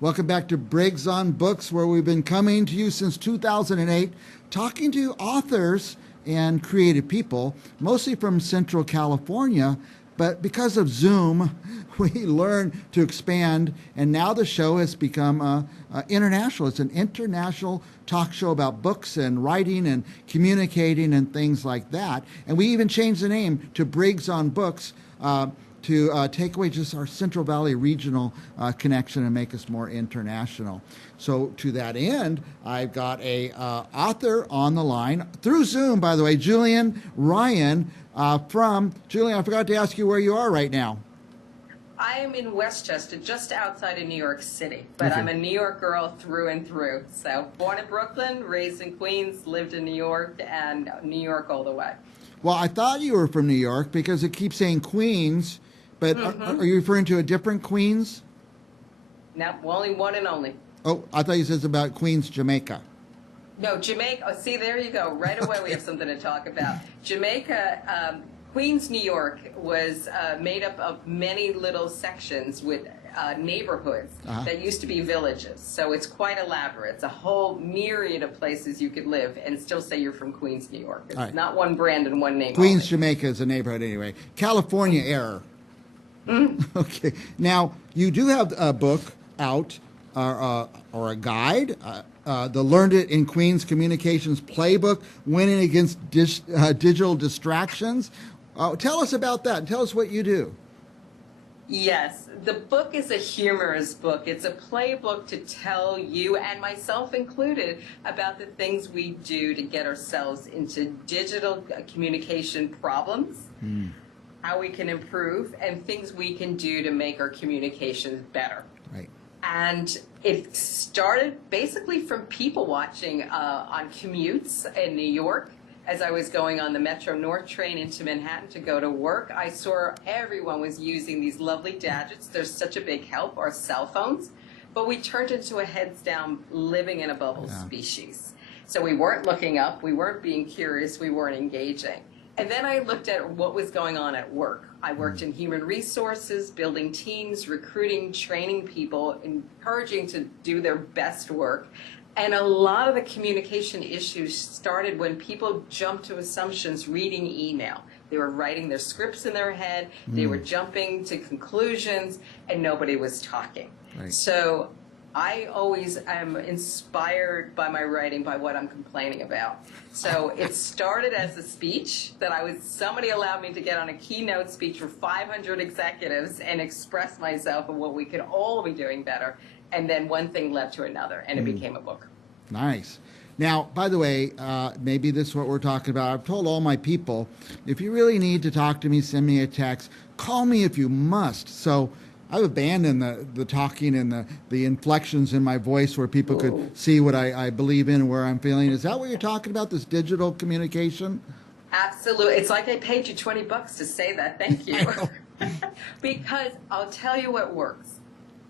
Welcome back to Briggs on Books, where we've been coming to you since 2008, talking to authors and creative people, mostly from Central California. But because of Zoom, we learned to expand, and now the show has become international. It's an international talk show about books and writing and communicating and things like that. And we even changed the name to Briggs on Books to take away just our Central Valley regional connection and make us more international. So to that end, I've got a author on the line through Zoom, by the way, Julienne Ryan Julienne, I forgot to ask you where you are right now. I am in Westchester, just outside of New York City, but Okay. I'm a New York girl through and through. So born in Brooklyn, raised in Queens, lived in New York, and New York all the way. Well, I thought you were from New York because it keeps saying Queens, but are you referring to a different Queens? No, only one and only. Oh, I thought you said it's about Queens, Jamaica. No, Jamaica. Oh, see, there you go. Right away we have something to talk about. Jamaica, Queens, New York was made up of many little sections with neighborhoods that used to be villages. So it's quite elaborate. It's a whole myriad of places you could live and still say you're from Queens, New York. It's not one brand and one name. Queens, only. Jamaica is a neighborhood anyway. California error. Okay. Now, you do have a book out or a guide, the Learned It in Queens Communications Playbook, Winning Against Digital Distractions. Tell us about that. Tell us what you do. Yes, the book is a humorous book. It's a playbook to tell you, and myself included, about the things we do to get ourselves into digital communication problems, how we can improve, and things we can do to make our communications better. Right. And it started basically from people watching on commutes in New York. As I was going on the Metro North train into Manhattan to go to work, I saw everyone was using these lovely gadgets. They're such a big help, our cell phones. But we turned into a heads down, living in a bubble species. So we weren't looking up, we weren't being curious, we weren't engaging. And then I looked at what was going on at work. I worked in human resources, building teams, recruiting, training people, encouraging to do their best work. And a lot of the communication issues started when people jumped to assumptions reading email. They were writing their scripts in their head, they were jumping to conclusions, and nobody was talking. Right. So I always am inspired by my writing, by what I'm complaining about. So it started as a speech that somebody allowed me to get on a keynote speech for 500 executives and express myself and what we could all be doing better. And then one thing led to another, and it became a book. Nice. Now, by the way, maybe this is what we're talking about. I've told all my people, if you really need to talk to me, send me a text. Call me if you must. So I've abandoned the talking and the inflections in my voice where people could see what I believe in and where I'm feeling. Is that what you're talking about, this digital communication? Absolutely. It's like I paid you $20 to say that. Thank you. Because I'll tell you what works.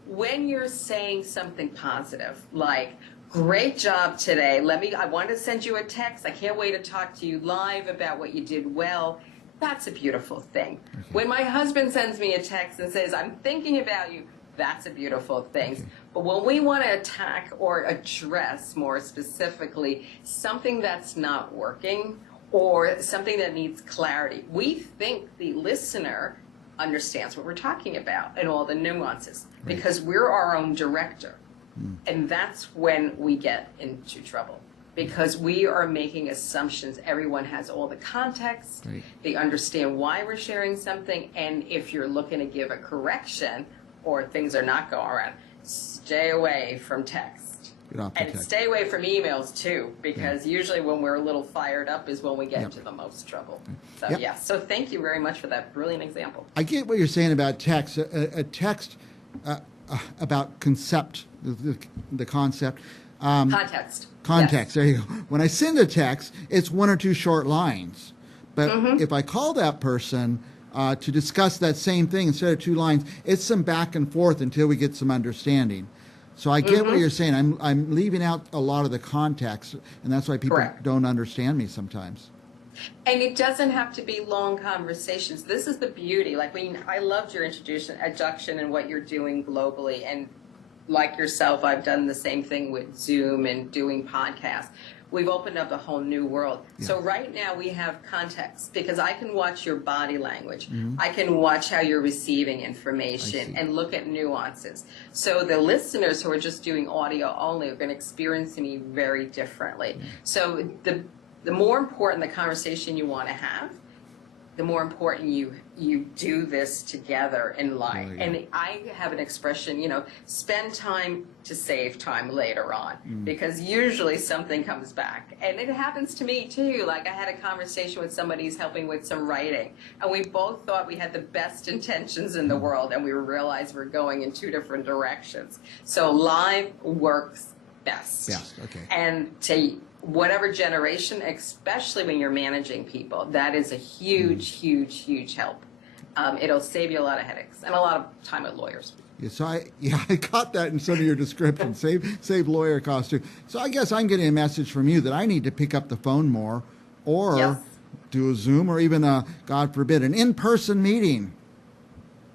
When you're saying something positive, like, great job today, I want to send you a text, I can't wait to talk to you live about what you did well, that's a beautiful thing. Okay. When my husband sends me a text and says, I'm thinking about you, that's a beautiful thing. Okay. But when we want to attack or address more specifically something that's not working or something that needs clarity, we think the listener understands what we're talking about and all the nuances, because we're our own director. And that's when we get into trouble, because we are making assumptions. Everyone has all the context. They understand why we're sharing something. And if you're looking to give a correction or things are not going around, stay away from text. And stay away from emails too, because usually when we're a little fired up is when we get into the most trouble. So so thank you very much for that brilliant example. I get what you're saying about text. A text about concept, the concept. Context. Context, there you go. When I send a text, it's one or two short lines. But if I call that person to discuss that same thing instead of two lines, it's some back and forth until we get some understanding. So I get what you're saying. I'm leaving out a lot of the context, and that's why people don't understand me sometimes. And it doesn't have to be long conversations. This is the beauty. I loved your introduction and what you're doing globally. And like yourself, I've done the same thing with Zoom and doing podcasts. We've opened up a whole new world. Yeah. So right now we have context because I can watch your body language. Mm-hmm. I can watch how you're receiving information and look at nuances. So the listeners who are just doing audio only are going to experience me very differently. Yeah. So the more important the conversation you want to have, the more important you do this together in life. Oh, yeah. And I have an expression, spend time to save time later on, because usually something comes back. And it happens to me too. Like I had a conversation with somebody who's helping with some writing, and we both thought we had the best intentions in the world, and we realized we're going in two different directions. So live works best. Yes, okay. And to whatever generation, especially when you're managing people, that is a huge, huge help. It'll save you a lot of headaches and a lot of time with lawyers. Yeah, so I got that in some of your descriptions. Save lawyer costs too. So I guess I'm getting a message from you that I need to pick up the phone more, or Yes. do a Zoom, or even a, God forbid, an in-person meeting.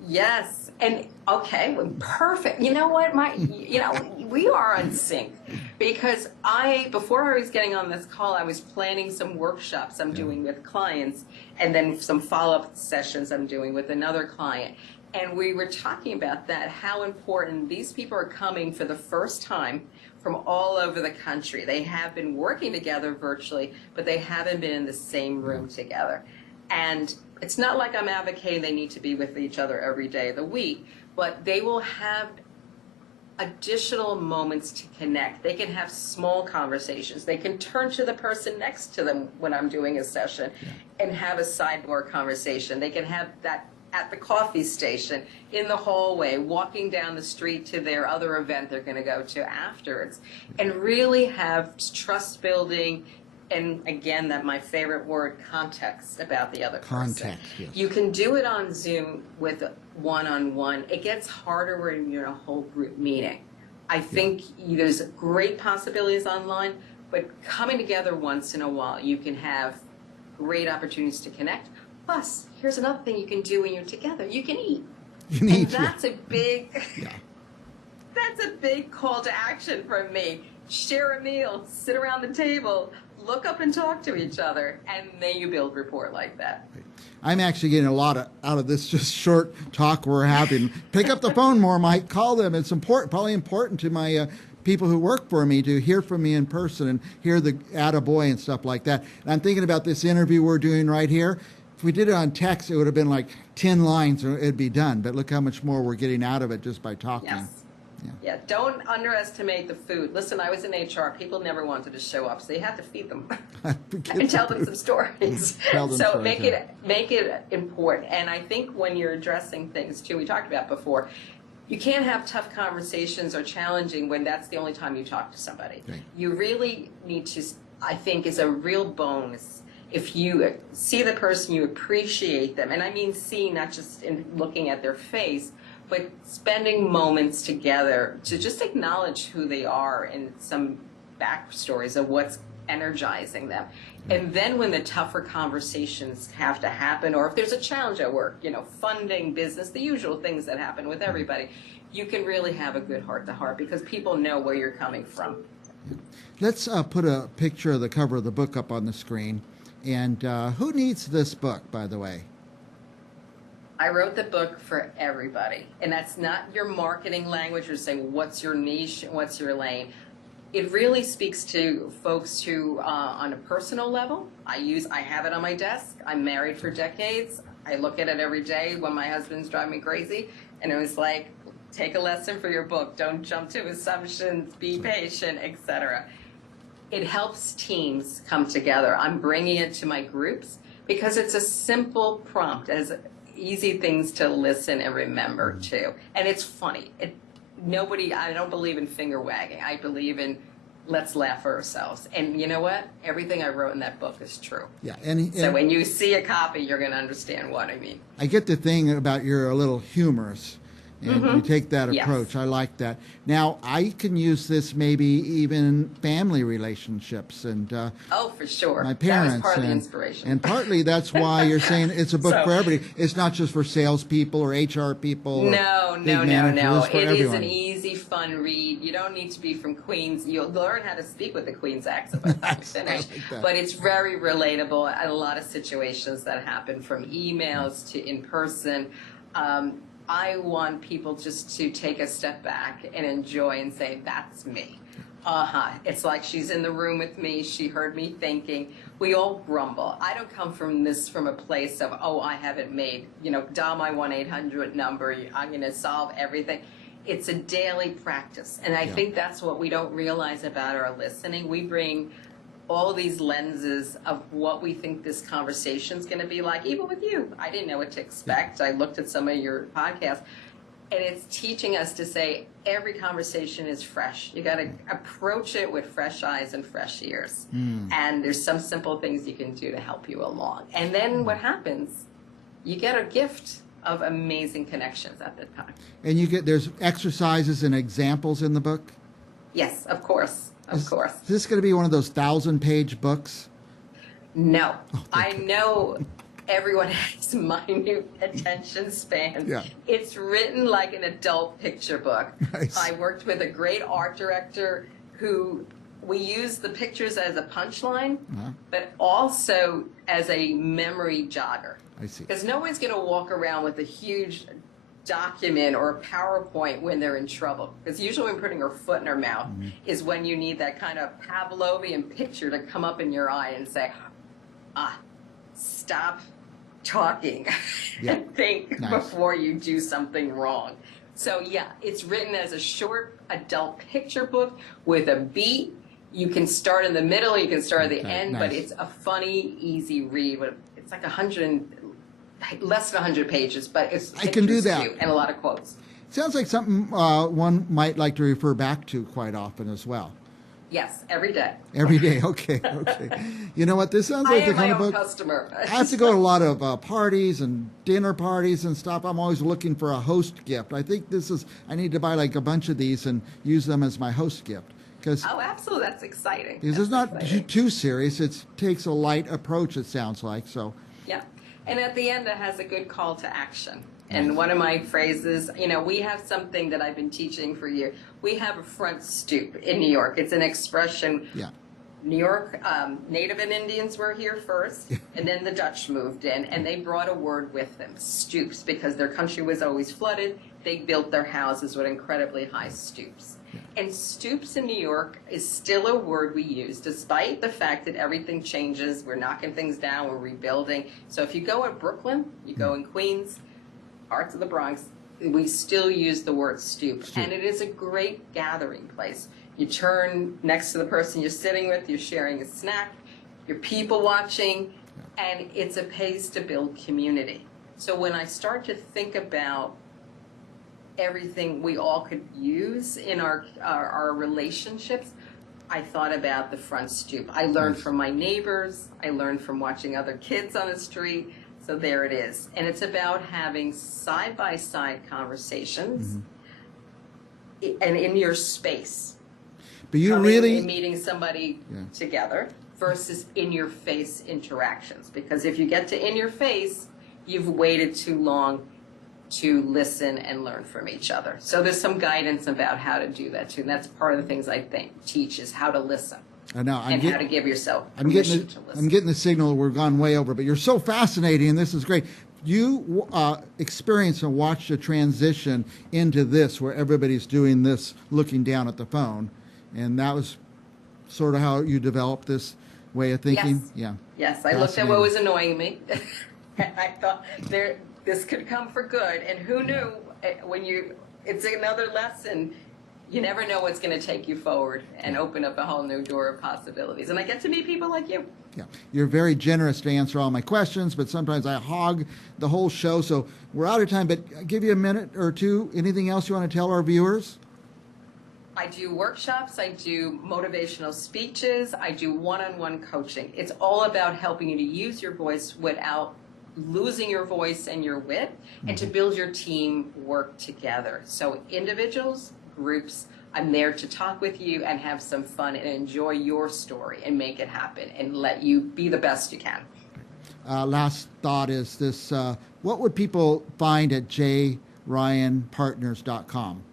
Yes. And okay, well, perfect. You know what? We are on sync, because before I was getting on this call, I was planning some workshops I'm doing with clients, and then some follow-up sessions I'm doing with another client. And we were talking about that, how important these people are coming for the first time from all over the country. They have been working together virtually, but they haven't been in the same room together. And it's not like I'm advocating they need to be with each other every day of the week, but they will have additional moments to connect. They can have small conversations. They can turn to the person next to them when I'm doing a session and have a sidebar conversation. They can have that at the coffee station, in the hallway, walking down the street to their other event they're going to go to afterwards, and really have trust building. And again, that my favorite word, context about the other person. Context, yes. You can do it on Zoom with one-on-one. It gets harder when you're in a whole group meeting. I think there's great possibilities online, but coming together once in a while, you can have great opportunities to connect. Plus, here's another thing you can do when you're together. You can eat. You can eat, and that's a big, Yeah. that's a big call to action from me. Share a meal, sit around the table, look up and talk to each other, and then you build rapport like that. I'm actually getting a lot out of this just short talk we're having. Pick up the phone more, Mike. Call them. It's important, probably important to my people who work for me to hear from me in person and hear the attaboy and stuff like that. And I'm thinking about this interview we're doing right here. If we did it on text, it would have been like 10 lines or it'd be done. But look how much more we're getting out of it just by talking. Yes. Yeah, don't underestimate the food. Listen, I was in HR. People never wanted to show up, so you had to feed them and tell them some stories. So make it important. And I think when you're addressing things too, we talked about before, you can't have tough conversations or challenging when that's the only time you talk to somebody. Right. You really need to, I think, is a real bonus. If you see the person, you appreciate them. And I mean see, not just in looking at their face, but spending moments together to just acknowledge who they are and some backstories of what's energizing them. And then when the tougher conversations have to happen, or if there's a challenge at work, funding, business, the usual things that happen with everybody, you can really have a good heart-to-heart because people know where you're coming from. Let's put a picture of the cover of the book up on the screen. And who needs this book, by the way? I wrote the book for everybody. And that's not your marketing language or saying what's your niche, what's your lane. It really speaks to folks who, on a personal level, I have it on my desk. I'm married for decades. I look at it every day when my husband's driving me crazy. And it was like, take a lesson for your book. Don't jump to assumptions, be patient, etc. It helps teams come together. I'm bringing it to my groups because it's a simple prompt, as easy things to listen and remember too. And it's funny. I don't believe in finger wagging. I believe in let's laugh for ourselves. And you know what? Everything I wrote in that book is true. Yeah. So when you see a copy, you're going to understand what I mean. I get the thing about you're a little humorous. And you take that approach. Yes. I like that. Now, I can use this maybe even in family relationships and Oh, for sure. my parents. That was part of the and, inspiration. and partly that's why you're saying it's a book for everybody. It's not just for salespeople or HR people. No. Or big managers. It's for It is everyone. an easy fun read. You don't need to be from Queens. You'll learn how to speak with the Queens accent by the time you finish. But it's very relatable at a lot of situations that happen, from emails to in person. I want people just to take a step back and enjoy and say, that's me. It's like she's in the room with me. She heard me thinking. We all grumble. I don't come from a place of, I haven't made, dial my 1-800 number. I'm going to solve everything. It's a daily practice. And I think that's what we don't realize about our listening. We bring all these lenses of what we think this conversation is going to be like. Even with you, I didn't know what to expect. I looked at some of your podcasts, and it's teaching us to say every conversation is fresh. You got to approach it with fresh eyes and fresh ears. And there's some simple things you can do to help you along. And then what happens? You get a gift of amazing connections at the time. And there's exercises and examples in the book? Yes, of course. Of course. Is this going to be one of those 1,000-page books? No. I know everyone has minute attention span. Yeah. It's written like an adult picture book. Nice. I worked with a great art director who we used the pictures as a punchline, but also as a memory jogger. I see. Because no one's going to walk around with a huge document or a PowerPoint when they're in trouble. Because usually when putting her foot in her mouth is when you need that kind of Pavlovian picture to come up in your eye and say, stop talking and think before you do something wrong. So it's written as a short adult picture book with a beat. You can start in the middle, you can start at the end, but it's a funny, easy read. It's like less than 100 pages, but I can do that. And a lot of quotes. Sounds like something one might like to refer back to quite often as well. Yes, every day. Every day, okay. You know what? This sounds like the kind of book. Customer. I have to go to a lot of parties and dinner parties and stuff. I'm always looking for a host gift. I think I need to buy like a bunch of these and use them as my host gift. Absolutely, that's exciting. Because it's not too serious. It takes a light approach, it sounds like. So. Yeah. And at the end, it has a good call to action. And one of my phrases, we have something that I've been teaching for years. We have a front stoop in New York. It's an expression. Yeah. New York, Native and Indians were here first, and then the Dutch moved in, and they brought a word with them, stoops, because their country was always flooded. They built their houses with incredibly high stoops. And stoops in New York is still a word we use, despite the fact that everything changes. We're knocking things down, we're rebuilding. So if you go in Brooklyn, you go in Queens, parts of the Bronx, we still use the word stoop. And it is a great gathering place. You turn next to the person you're sitting with, you're sharing a snack, you're people watching, and it's a place to build community. So when I start to think about everything we all could use in our relationships, I thought about the front stoop. I learned from my neighbors. I learned from watching other kids on the street. So there it is. And it's about having side-by-side conversations and in your space. But you really... meeting somebody together versus in-your-face interactions. Because if you get to in-your-face, you've waited too long to listen and learn from each other. So there's some guidance about how to do that too. And that's part of the things I think teach is how to listen. I know. How to give yourself permission to listen. I'm getting the signal we're gone way over, but you're so fascinating and this is great. You experienced and watched a transition into this where everybody's doing this, looking down at the phone. And that was sort of how you developed this way of thinking? Yes, I looked at what was annoying me. I thought this could come for good, and who knew it's another lesson. You never know what's going to take you forward and open up a whole new door of possibilities. And I get to meet people like you. Yeah, you're very generous to answer all my questions, but sometimes I hog the whole show, so we're out of time, but I'll give you a minute or two. Anything else you want to tell our viewers? I do workshops, I do motivational speeches, I do one-on-one coaching. It's all about helping you to use your voice without losing your voice and your wit, and to build your team work together. So individuals, groups, I'm there to talk with you and have some fun and enjoy your story and make it happen and let you be the best you can. Last thought is this, what would people find at jryanpartners.com?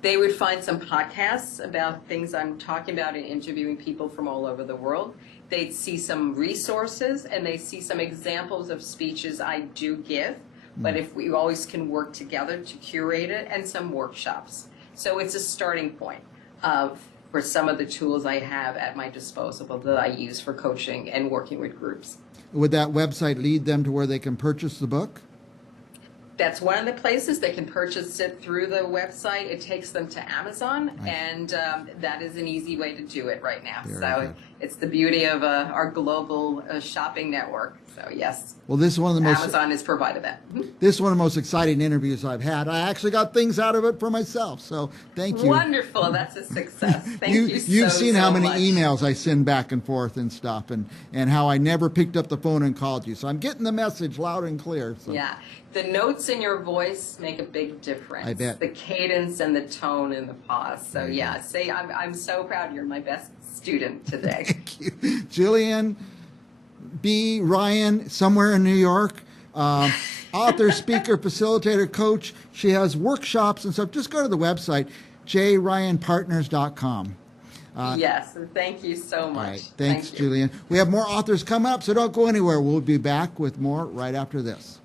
They would find some podcasts about things I'm talking about and interviewing people from all over the world. They'd see some resources, and they see some examples of speeches I do give. But if we always can work together to curate it, and some workshops. So it's a starting point for some of the tools I have at my disposal that I use for coaching and working with groups. Would that website lead them to where they can purchase the book? That's one of the places they can purchase it through the website. It takes them to Amazon, and that is an easy way to do it right now. Very So good. it's the beauty of our global shopping network. So yes, Well, this is one of the most Amazon has provided that. this is one of the most exciting interviews I've had. I actually got things out of it for myself. So thank you. Wonderful. That's a success. Thank you You've so, seen how so many much. emails I send back and forth and stuff, and how I never picked up the phone and called you. So I'm getting the message loud and clear. So. Yeah. The notes in your voice make a big difference. I bet. The cadence and the tone and the pause. So yeah, say I'm so proud you're my best student today. Thank you. Julienne B. Ryan, somewhere in New York. Author, speaker, facilitator, coach. She has workshops and stuff. Just go to the website, jryanpartners.com. Yes, and thank you so much. All right. Thanks, Thank you. Julienne. We have more authors coming up, so don't go anywhere. We'll be back with more right after this.